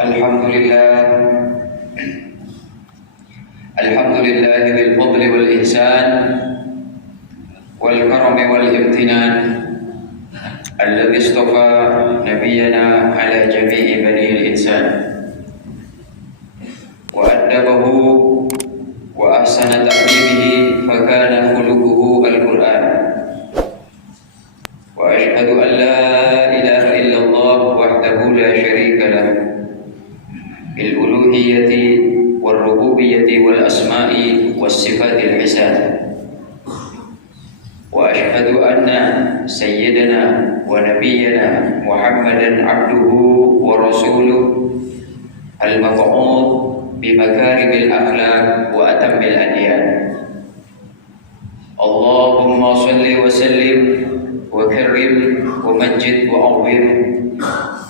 Alhamdulillah Alhamdulillah bil fadli wal ihsan wal karami wal imtinan alladhi istafa nabiyyana ala jami'i bani al-insan wa addabahu wa ahsana ta'dibihi fa kana khuluquhu al-Qur'an wa ashhadu an la ilaha illallah wahdahu la sharika lah bil uluhiyyati والربوبية والأسماء والصفات الحسان وأشهد أن سيدنا ونبينا محمدا عبده ورسوله المبعوث بمكارم الأخلاق وأتم الأديان اللهم صل وسلم وكرم ومجد وعظم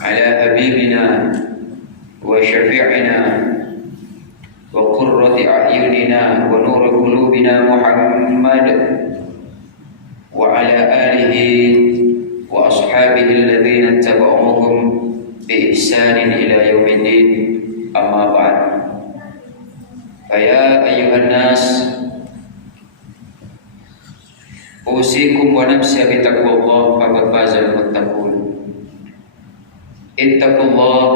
على حبيبنا وشفيعنا وقرة أعيننا ونور قلوبنا محمد وعلى آله وأصحابه الذين اتبعوهم بإحسان إلى يوم الدين أما بعد فيا أيها الناس أوصيكم ونفسي بتقوى الله فقد فاز المتقون اتقوا الله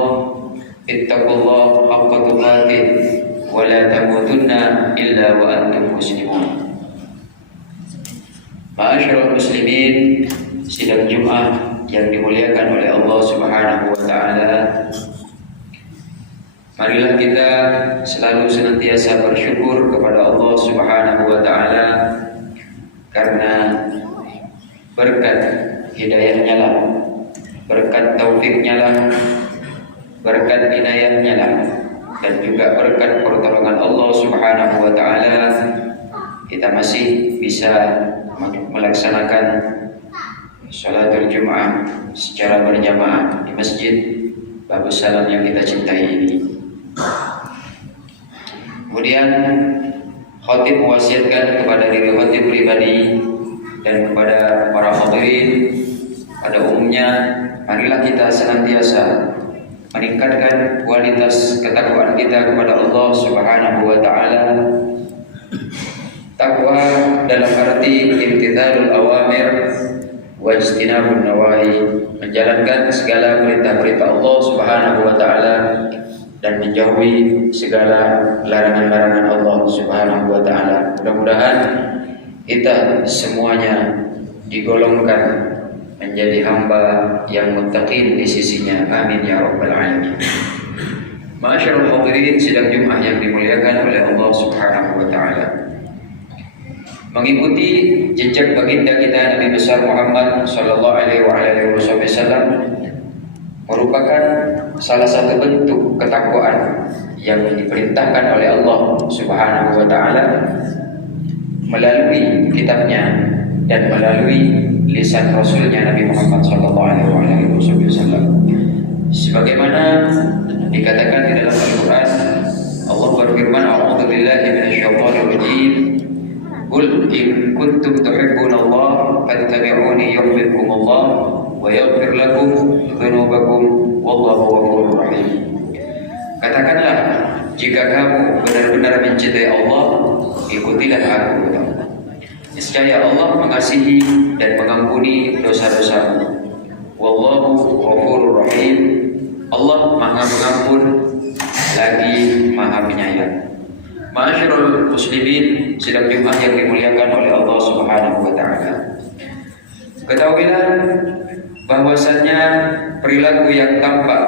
حق تقاته wala tamutunna illa wa antum muslimun. Ma'asyiral muslimin, sidang Jumat yang dimuliakan oleh Allah Subhanahu wa taala. Marilah kita selalu senantiasa bersyukur kepada Allah Subhanahu wa taala karena berkat hidayahnya lah, berkat taufiknya lah, berkat hidayahnya lah, dan juga berkat pertolongan Allah Subhanahu wa taala kita masih bisa melaksanakan sholatul Jumat secara berjamaah di Masjid Babus Salam yang kita cintai ini. Kemudian khatib mewasiatkan kepada diri khatib pribadi dan kepada para hadirin pada umumnya, marilah kita senantiasa meningkatkan kualitas ketakwaan kita kepada Allah Subhanahu wa taala. Takwa dalam arti imtithalul awamir wa ijtinabun nawahi, menjalankan segala perintah-perintah Allah Subhanahu wa taala dan menjauhi segala larangan-larangan Allah Subhanahu wa taala. Mudah-mudahan kita semuanya digolongkan menjadi hamba yang muttaqin di sisinya. Amin ya rabbal alamin. Ma'asyiral hadirin sidang Jumat yang dimuliakan oleh Allah Subhanahu wa taala. Mengikuti jejak baginda kita Nabi besar Muhammad sallallahu alaihi wasallam merupakan salah satu bentuk ketakwaan yang diperintahkan oleh Allah Subhanahu wa taala melalui kitabnya dan melalui lisan Rasulnya Nabi Muhammad sallallahu alaihi wasallam. Sebagaimana dikatakan di dalam Al-Quran, Allah berfirman, "A'udzu billahi minasyaitonir rajim. Qul in kuntum tuhibbunallaha fattabi'uni yuhibbukumullah wa yaghfir lakum dzunubakum wallahu ghafurur rahim." Katakanlah, jika kamu benar-benar mencintai Allah, ikutilah aku. Niscaya Allah mengasihi dan mengampuni dosa-dosamu. Wallahu ghafurur rahim. Allah Maha Pengampun lagi Maha Penyayang. Ma'asyiral muslimin sidang Jumat yang dimuliakan oleh Allah Subhanahu wa taala. Ketahuilah bahwasannya perilaku yang tampak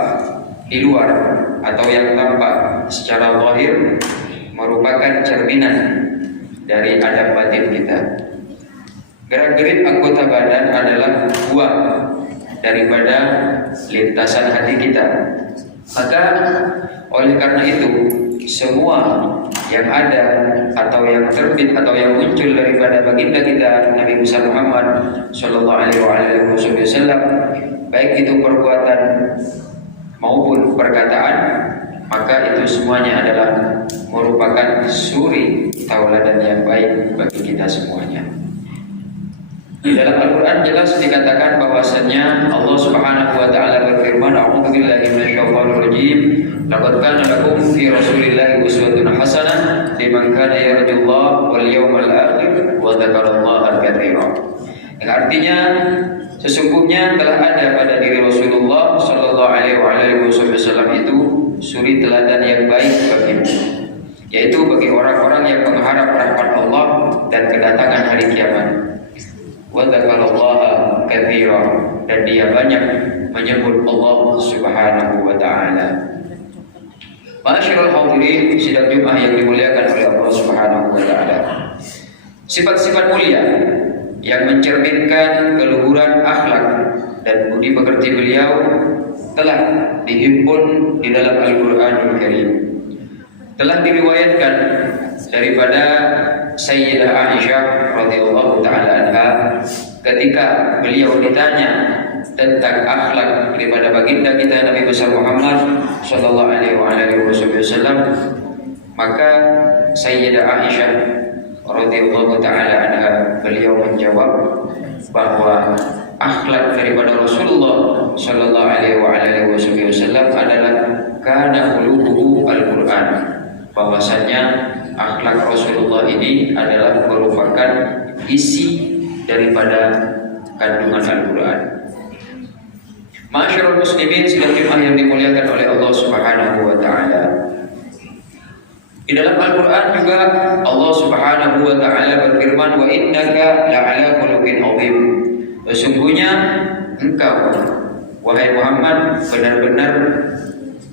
di luar atau yang tampak secara zahir merupakan cerminan dari adab batin kita. Gerak-gerik anggota badan adalah buah daripada lintasan hati kita. Maka oleh karena itu, semua yang ada atau yang terbit atau yang muncul daripada baginda kita Nabi Muhammad sallallahu alaihi wasallam, baik itu perbuatan maupun perkataan, maka itu semuanya adalah merupakan suri tauladan yang baik bagi kita semuanya. Di dalam Al-Quran jelas dikatakan bahwasannya Allah Subhanahu wa taala berfirman, "A'udzu billahi minasyaitonir rajim. Laqad kana lakum fi Rasulillahi uswatun hasanah liman kana yarjullaha wal yawmal akhir wa dzakarallaha katsiran." Yang artinya sesungguhnya telah ada pada diri Rasulullah sallallahu alaihi wasallam itu suri teladan yang baik bagimu, yaitu bagi orang-orang yang mengharap rahmat Allah dan kedatangan hari kiamat. Wa dzakarallaha katsiran, dan dia banyak menyebut Allah Subhanahu wa taala. Ma'asyiral hadirin sidang Jumat yang dimuliakan oleh Allah Subhanahu wa taala. Sifat-sifat mulia yang mencerminkan keluhuran akhlak dan budi pekerti beliau telah dihimpun di dalam Al-Qur'anul Karim. Telah diriwayatkan daripada Sayyidah Aisyah radhiyallahu taala anha ketika beliau ditanya tentang akhlak daripada baginda kita Nabi besar Muhammad sallallahu alaihi wasallam, maka Sayyidah Aisyah radhiyallahu taala anha beliau menjawab bahwa akhlak daripada Rasulullah sallallahu alaihi wasallam adalah kana khuluquhu al-Qur'an, bahwasanya akhlak Rasulullah ini adalah merupakan isi daripada kandungan Al-Quran. Ma'asyiral muslimin sidang Jumat yang dimuliakan oleh Allah Subhanahu wa taala. Di dalam Al-Quran juga Allah Subhanahu wa taala berfirman, "Wa innaka la'ala khuluqin 'adzim." Sesungguhnya engkau wahai Muhammad benar-benar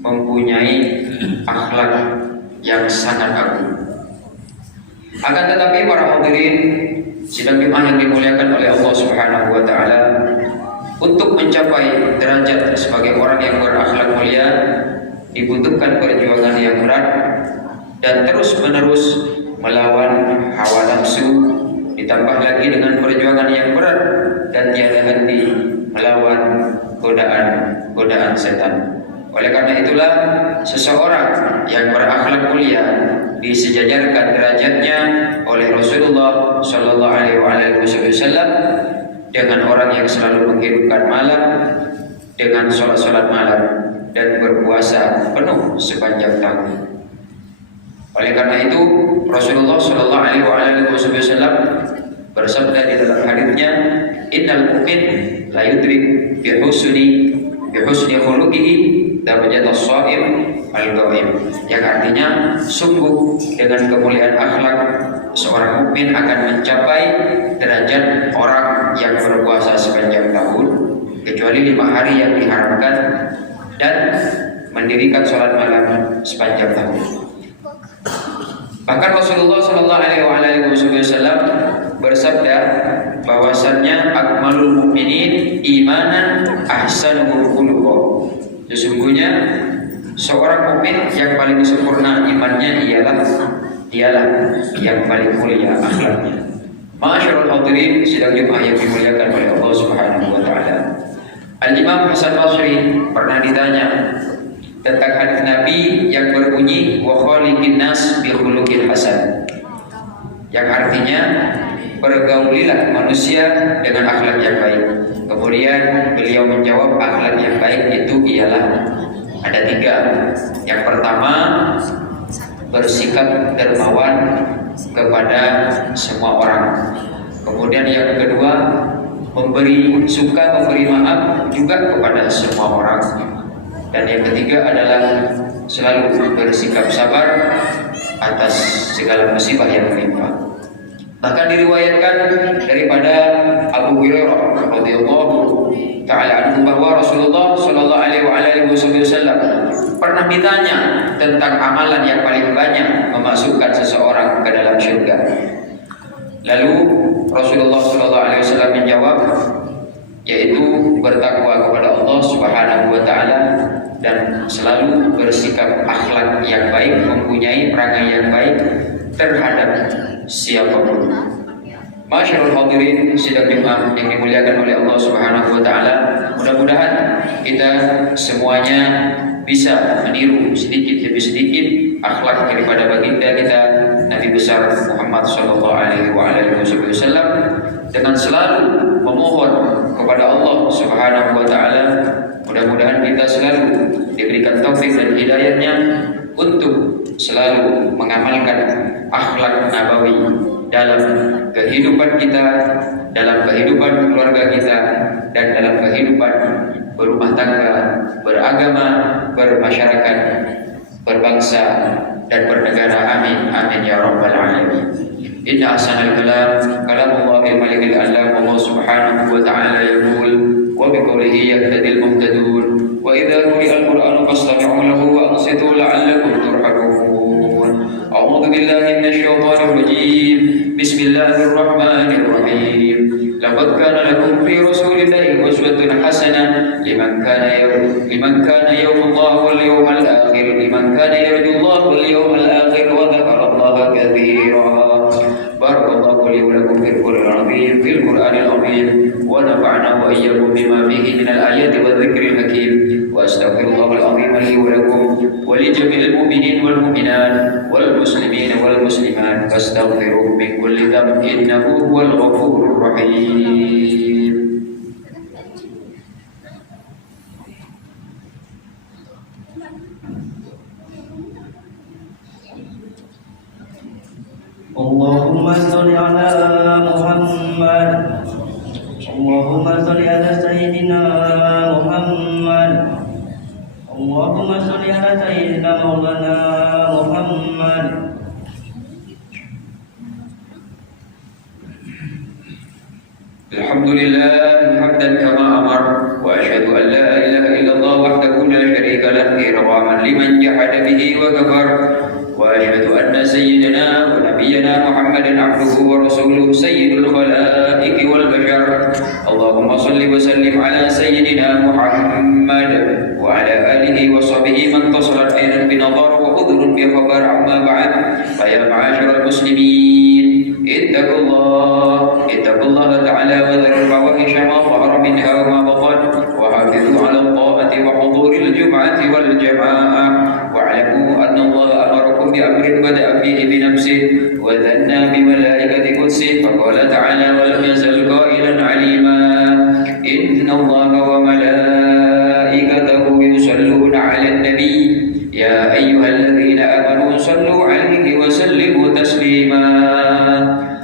mempunyai akhlak yang sangat agung. Akan tetapi para hadirin sidang Jumat yang dimuliakan oleh Allah Subhanahu wa taala, untuk mencapai derajat sebagai orang yang berakhlak mulia dibutuhkan perjuangan yang berat dan terus-menerus melawan hawa nafsu, ditambah lagi dengan perjuangan yang berat dan tiada henti melawan godaan setan. Oleh karena itulah seseorang yang berakhlak mulia disejajarkan derajatnya oleh Rasulullah sallallahu alaihi wasallam dengan orang yang selalu menghidupkan malam dengan salat malam dan berpuasa penuh sepanjang tahun. Oleh karena itu Rasulullah sallallahu alaihi wasallam bersabda di dalam hadisnya, "Innal mu'min la yudrik bi husni khuluqihi darajat as-shaim al-qaim." Yang artinya sungguh dengan kemuliaan akhlak seorang mukmin akan mencapai derajat orang yang berpuasa sepanjang tahun kecuali 5 hari yang diharamkan dan mendirikan sholat malam sepanjang tahun. Bahkan Rasulullah sallallahu alaihi wasallam bersabda bahwasannya akmalul mukminin imanan ahsanuhum khuluqan. Sesungguhnya seorang mukmin yang paling sempurna imannya ialah yang paling mulia akhlaknya. Ma'asyiral hadirin sidang Jumat yang dimuliakan oleh Allah Subhanahu wa taala. Al-Imam Hasan Basri pernah ditanya tentang hadis Nabi yang berbunyi wa khaliqin nas bi khuluqin hasan, yang artinya bergaulilah manusia dengan akhlak yang baik. Kemudian beliau menjawab akhlak yang baik itu ialah ada 3. Yang pertama, bersikap dermawan kepada semua orang. Kemudian yang kedua, memberi maaf juga kepada semua orang. Dan yang ketiga adalah selalu bersikap sabar atas segala musibah yang menimpa. Bahkan diriwayatkan daripada Abu Hurairah radhiyallahu taala anhu bahwa Rasulullah sallallahu alaihi wasallam pernah ditanya tentang amalan yang paling banyak memasukkan seseorang ke dalam syurga. Lalu Rasulullah sallallahu alaihi wasallam menjawab, yaitu bertakwa kepada Allah Subhanahu wa taala dan selalu bersikap akhlak yang baik, mempunyai perangai yang baik terhadap siapapun. Masyarul hadirin sidang Jumat yang dimuliakan oleh Allah Subhanahu wa taala, mudah-mudahan kita semuanya bisa meniru sedikit demi sedikit akhlak daripada baginda kita Nabi Nabi besar Muhammad sallallahu alaihi wasallam, dengan selalu memohon kepada Allah Subhanahu wa taala, mudah-mudahan kita selalu diberikan taufik dan hidayahnya untuk selalu mengamalkan akhlak nabawi dalam kehidupan kita, dalam kehidupan keluarga kita, dan dalam kehidupan berumah tangga, beragama, bermasyarakat, berbangsa, dan bernegara. Amin, amin ya rabbal alamin. Inna ahsanal kalam kalamullahil malikil alam. Allah subhanahu wa ta'ala yaqul wa biqawlihi yahtadil muhtadun wa idza quri'al qur'anu fastami'u lahu wa ansitu la'allakum turhamun. A'udzu billahi minasy syaithanir rajim. Bismillahir rahmanir rahim. Laqad kana lakum fi rasulillahi uswatun hasanah liman kana yarjullaha wal yawmal akhir liman kana yarjullaha wal yawmal akhir wa dzakara Allaha katsiran. Barakallahu li wa lakum fil Qur'anil azim wa nafa'ana wa iyyakum bima fihi minal ayati wadh-dhikril hakim wa astaghfirullahal azim li wa lakum wa li jami'il mu'minin wal mu'minat wal muslimin wal muslimat fastaghfiruhu min kulli dhanbin innahu huwal ghafurur rahim. Allahumma sholli ala Muhammad. Allahumma sholli ala Sayyidina Muhammad. Allahumma sholli ala Sayyidina Maulana Muhammad. Alhamdulillah hamdan kama amar wa asyhadu an la ilaha illallah wahdahu la syarika lahu irghaman liman jahada bihi wa kafar. وأشهد أن سيدنا ونبينا محمدا عبده ورسوله سيد الخلائق والبشر. اللهم صل وسلم على سيدنا محمد وعلى آله وصحبه من اتصلت عين بنظر وأذن بخبر. أما بعد، فيا معاشر المسلمين اتقوا الله تعالى وذروا الفواحش ما ظهر منها وما بطن وحافظوا على الطاعة وحضور الجمعة والجماعة. واعلموا أن الله أمركم بأمر بدأ فيه بنفسه وثنى بملائكة قدسه فقال تعالى ولم يزل قائلا عليما إن الله وملائكته يصلون على النبي يا أيها الذين آمنوا صلوا عليه وسلموا تسليما.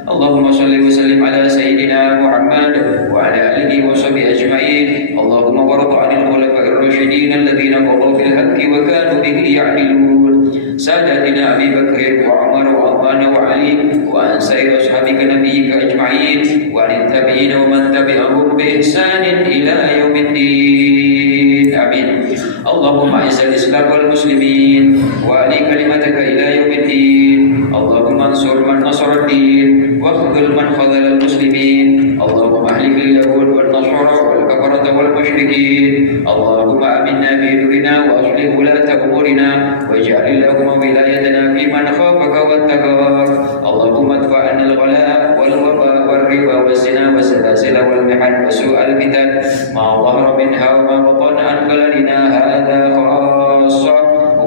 اللهم صل وسلم على سيدنا محمد وعلى آله وصحبه أجمعين. اللهم وارض عن الخلفاء الراشدين الذين قضوا بالحق وكانوا به يعدلون، ساداتنا أبي بكر وعمر وعثمان وعلي، وعن سائر أصحابك نبيك أجمعين، وعن التابعين ومن تبعهم بإحسان إلى يوم الدين. آمين. اللهم أعز الإسلام والمسلمين وأعلي كلمتك إلى يوم الدين. اللهم انصر من نصر الدين واخذل من خذل المسلمين. اللهم أهلك اليهود والنصارى والكفرة والمشركين. اللهم آمنا في ديننا وأصلح ولاة أمورنا واجعل اللهم ولايتنا في من خافك واتقاك. اللهم ادفع عنا الغلاء والوباء والربا والزنا والسلاسل والمحن وسوء الفتن ما ظهر منها وما بطن عن بلدنا هذا خاصة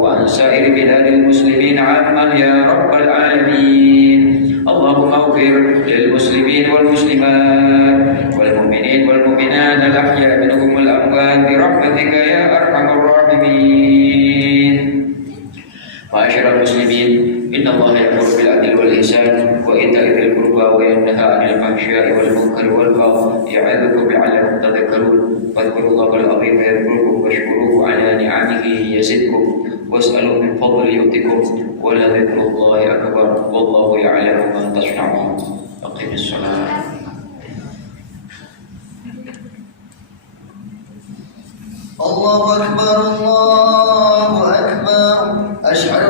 وعن سائر بلاد المسلمين عامة يا رب العالمين. اللهم اغفر للمسلمين والمسلمات والمؤمنين والمؤمنات الأحياء منهم والأموات برحمتك يا أرحم الراحمين. معاشر المسلمين، إن الله يأمر بالعدل والإحسان وإيتاء ذي القربى وينهى عن الفحشاء والمنكر والبغي يعظكم لعلكم تذكرون. فاذكروا الله العظيم يذكركم واشكروه على نعمه يزدكم واسألوا من فضل يؤتكم ولذكر الله أكبر والله يعلم ما تصنعون. أقم الصلاة. الله أكبر الله أكبر. أشهد